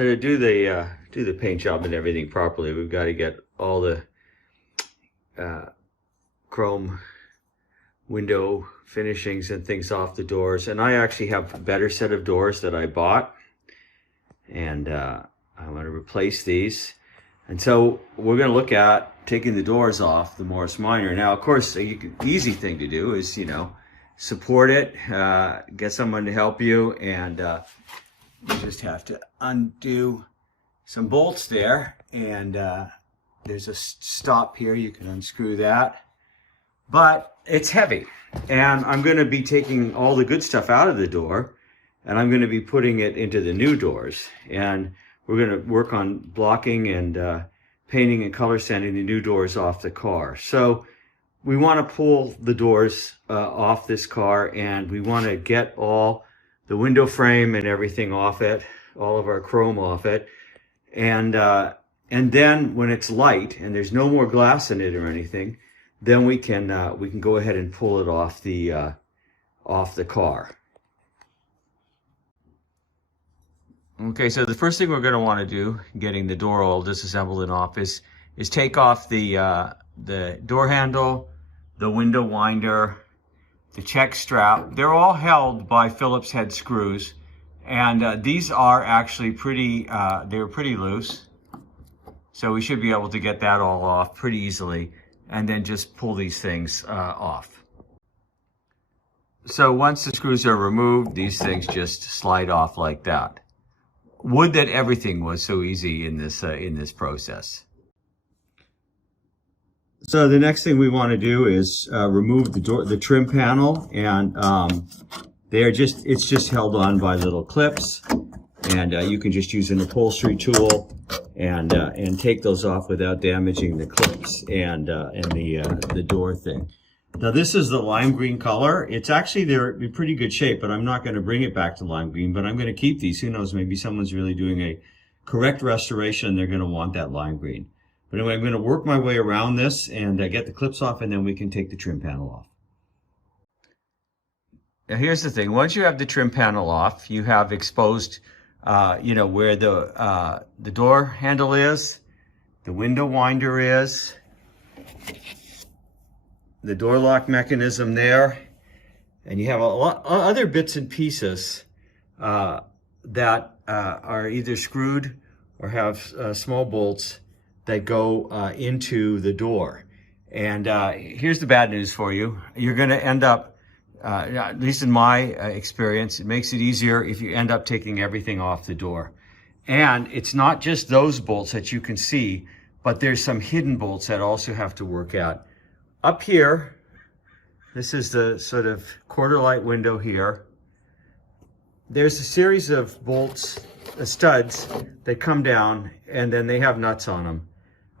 So to do the paint job and everything properly, we've got to get all the chrome window finishings and things off the doors. And I actually have a better set of doors that I bought, and I want to replace these. And so we're going to look at taking the doors off the Morris Minor. Now, of course, the easy thing to do is, support it, get someone to help you, and you just have to undo some bolts there. And there's a stop here. You can unscrew that. But it's heavy. And I'm going to be taking all the good stuff out of the door, and I'm going to be putting it into the new doors. And we're going to work on blocking and painting and color sanding the new doors off the car. So we want to pull the doors off this car, and we want to get all the window frame and everything off it, all of our chrome off it. And then when it's light and there's no more glass in it or anything, then we can go ahead and pull it off the car. Okay, so the first thing we're going to want to do, getting the door all disassembled and off, is take off the door handle, the window winder, the check strap. They're all held by Phillips head screws, and these are actually they're pretty loose. So we should be able to get that all off pretty easily, and then just pull these things off. So once the screws are removed, these things just slide off like that. Would that everything was so easy in this process. So the next thing we want to do is remove the trim panel, and it's just held on by little clips, and you can just use an upholstery tool and take those off without damaging the clips and the door thing. Now this is the lime green color. It's actually, they're in pretty good shape, but I'm not going to bring it back to lime green, but I'm going to keep these. Who knows, maybe someone's really doing a correct restoration and they're going to want that lime green. But anyway, I'm going to work my way around this and get the clips off, and then we can take the trim panel off. Now here's the thing. Once you have the trim panel off, you have exposed where the door handle is, the window winder is, the door lock mechanism there, and you have a lot other bits and pieces that are either screwed or have small bolts that go into the door. And here's the bad news for you. You're going to end up, at least in my experience, it makes it easier if you end up taking everything off the door. And it's not just those bolts that you can see, but there's some hidden bolts that also have to work out. Up here, this is the sort of quarter light window here. There's a series of bolts, studs that come down, and then they have nuts on them.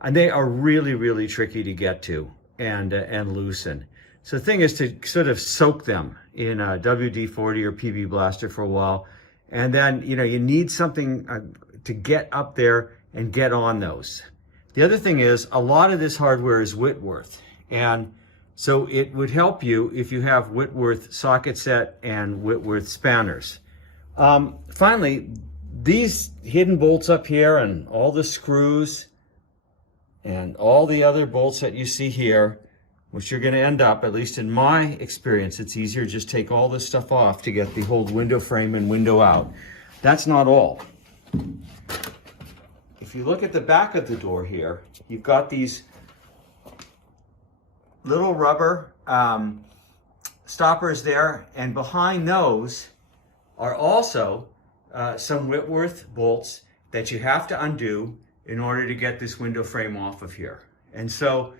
And they are really, really tricky to get to and loosen. So the thing is to sort of soak them in a WD-40 or PB Blaster for a while. And then, you need something to get up there and get on those. The other thing is, a lot of this hardware is Whitworth. And so it would help you if you have Whitworth socket set and Whitworth spanners. Finally, these hidden bolts up here and all the screws and all the other bolts that you see here, which you're going to end up, at least in my experience, it's easier to just take all this stuff off to get the whole window frame and window out. That's not all. If you look at the back of the door here, you've got these little rubber stoppers there, and behind those are also some Whitworth bolts that you have to undo in order to get this window frame off of here. And so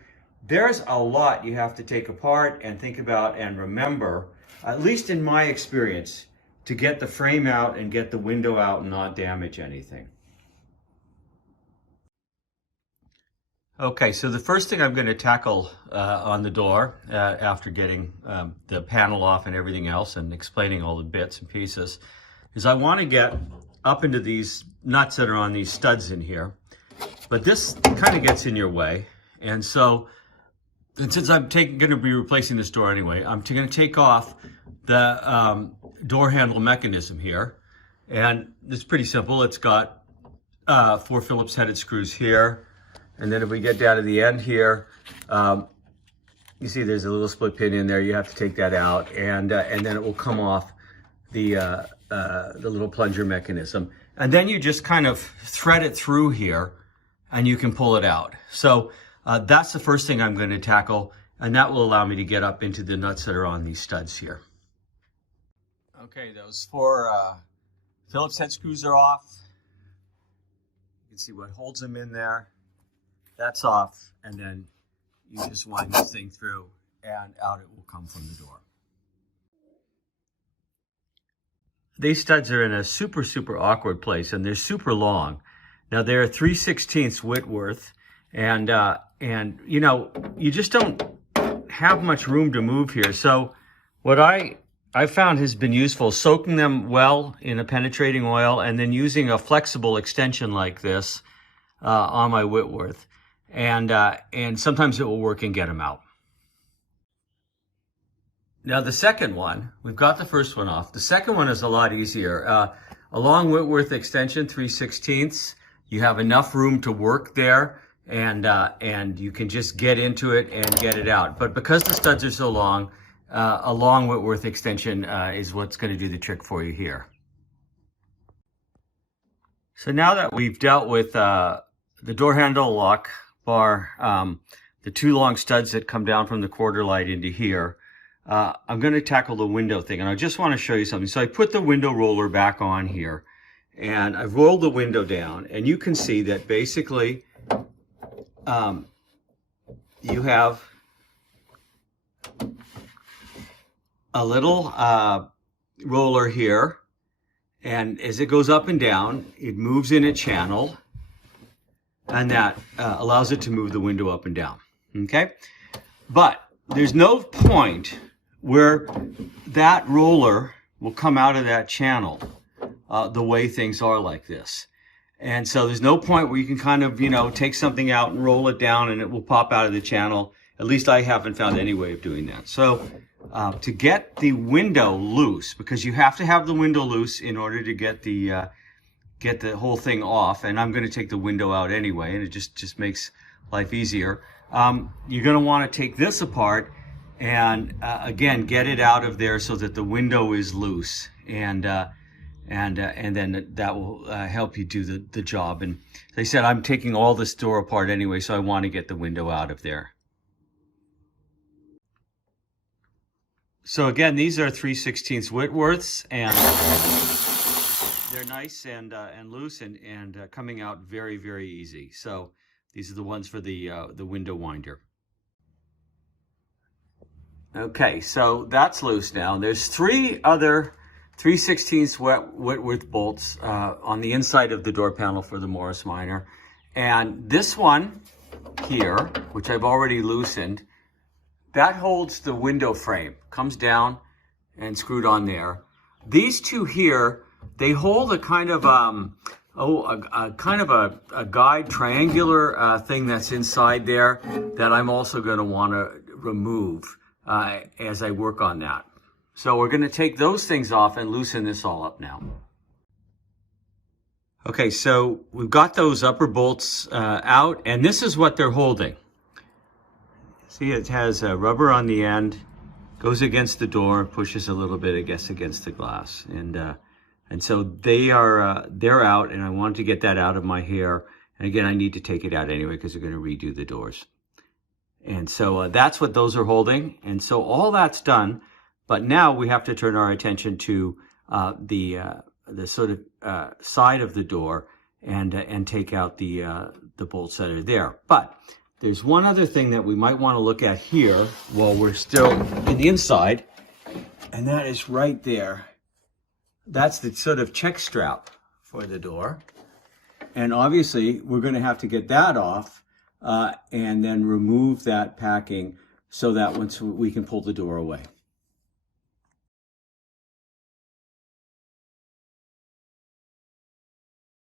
there's a lot you have to take apart and think about and remember, at least in my experience, to get the frame out and get the window out and not damage anything. Okay, so the first thing I'm going to tackle on the door, after getting the panel off and everything else and explaining all the bits and pieces, is I want to get up into these nuts that are on these studs in here. But this kind of gets in your way. And so, and since I'm going to be replacing this door anyway, I'm going to take off the door handle mechanism here. And it's pretty simple. It's got 4 Phillips headed screws here. And then if we get down to the end here, you see there's a little split pin in there. You have to take that out, and then it will come off the little plunger mechanism. And then you just kind of thread it through here, and you can pull it out. So that's the first thing I'm going to tackle, and that will allow me to get up into the nuts that are on these studs here. Okay, those 4 Phillips head screws are off. You can see what holds them in there. That's off, and then you just wind this thing through, and out it will come from the door. These studs are in a super, super awkward place, and they're super long. Now they're 3/16 Whitworth, and you know, you just don't have much room to move here. So what I found has been useful, soaking them well in a penetrating oil, and then using a flexible extension like this on my Whitworth. And sometimes it will work and get them out. Now the second one, we've got the first one off. The second one is a lot easier. A long Whitworth extension, 3/16. You have enough room to work there, and you can just get into it and get it out. But because the studs are so long, a long Whitworth extension is what's going to do the trick for you here. So now that we've dealt with the door handle, lock bar, the 2 long studs that come down from the quarter light into here, I'm going to tackle the window thing, and I just want to show you something. So I put the window roller back on here, and I've rolled the window down, and you can see that basically you have a little roller here, and as it goes up and down, it moves in a channel, and that allows it to move the window up and down, okay? But there's no point where that roller will come out of that channel the way things are like this. And so there's no point where you can kind of, you know, take something out and roll it down and it will pop out of the channel. At least I haven't found any way of doing that. So to get the window loose, because you have to have the window loose in order to get the whole thing off, and I'm going to take the window out anyway, and it just makes life easier. You're going to want to take this apart and again get it out of there so that the window is loose, and then that will help you do the job. And as I said, I'm taking all this door apart anyway, so I want to get the window out of there. So again, these are 3/16 Whitworths, and they're nice and loose and coming out very, very easy. So these are the ones for the window winder. Okay, so that's loose now. There's 3 other 3/16 Whitworth bolts on the inside of the door panel for the Morris Minor. And this one here, which I've already loosened, that holds the window frame, comes down and screwed on there. These 2 here, they hold a kind of a guide triangular thing that's inside there that I'm also going to want to remove as I work on that. So we're going to take those things off and loosen this all up now. Okay, so we've got those upper bolts out, and this is what they're holding. See, it has rubber on the end, goes against the door, pushes a little bit, I guess, against the glass, and so they're out, and I want to get that out of my hair. And again, I need to take it out anyway because they're going to redo the doors. And so that's what those are holding. And so all that's done, but now we have to turn our attention to the sort of side of the door and take out the bolts that are there. But there's one other thing that we might want to look at here while we're still in the inside, and that is right there. That's the sort of check strap for the door. And obviously, we're going to have to get that off and then remove that packing so that once we can pull the door away.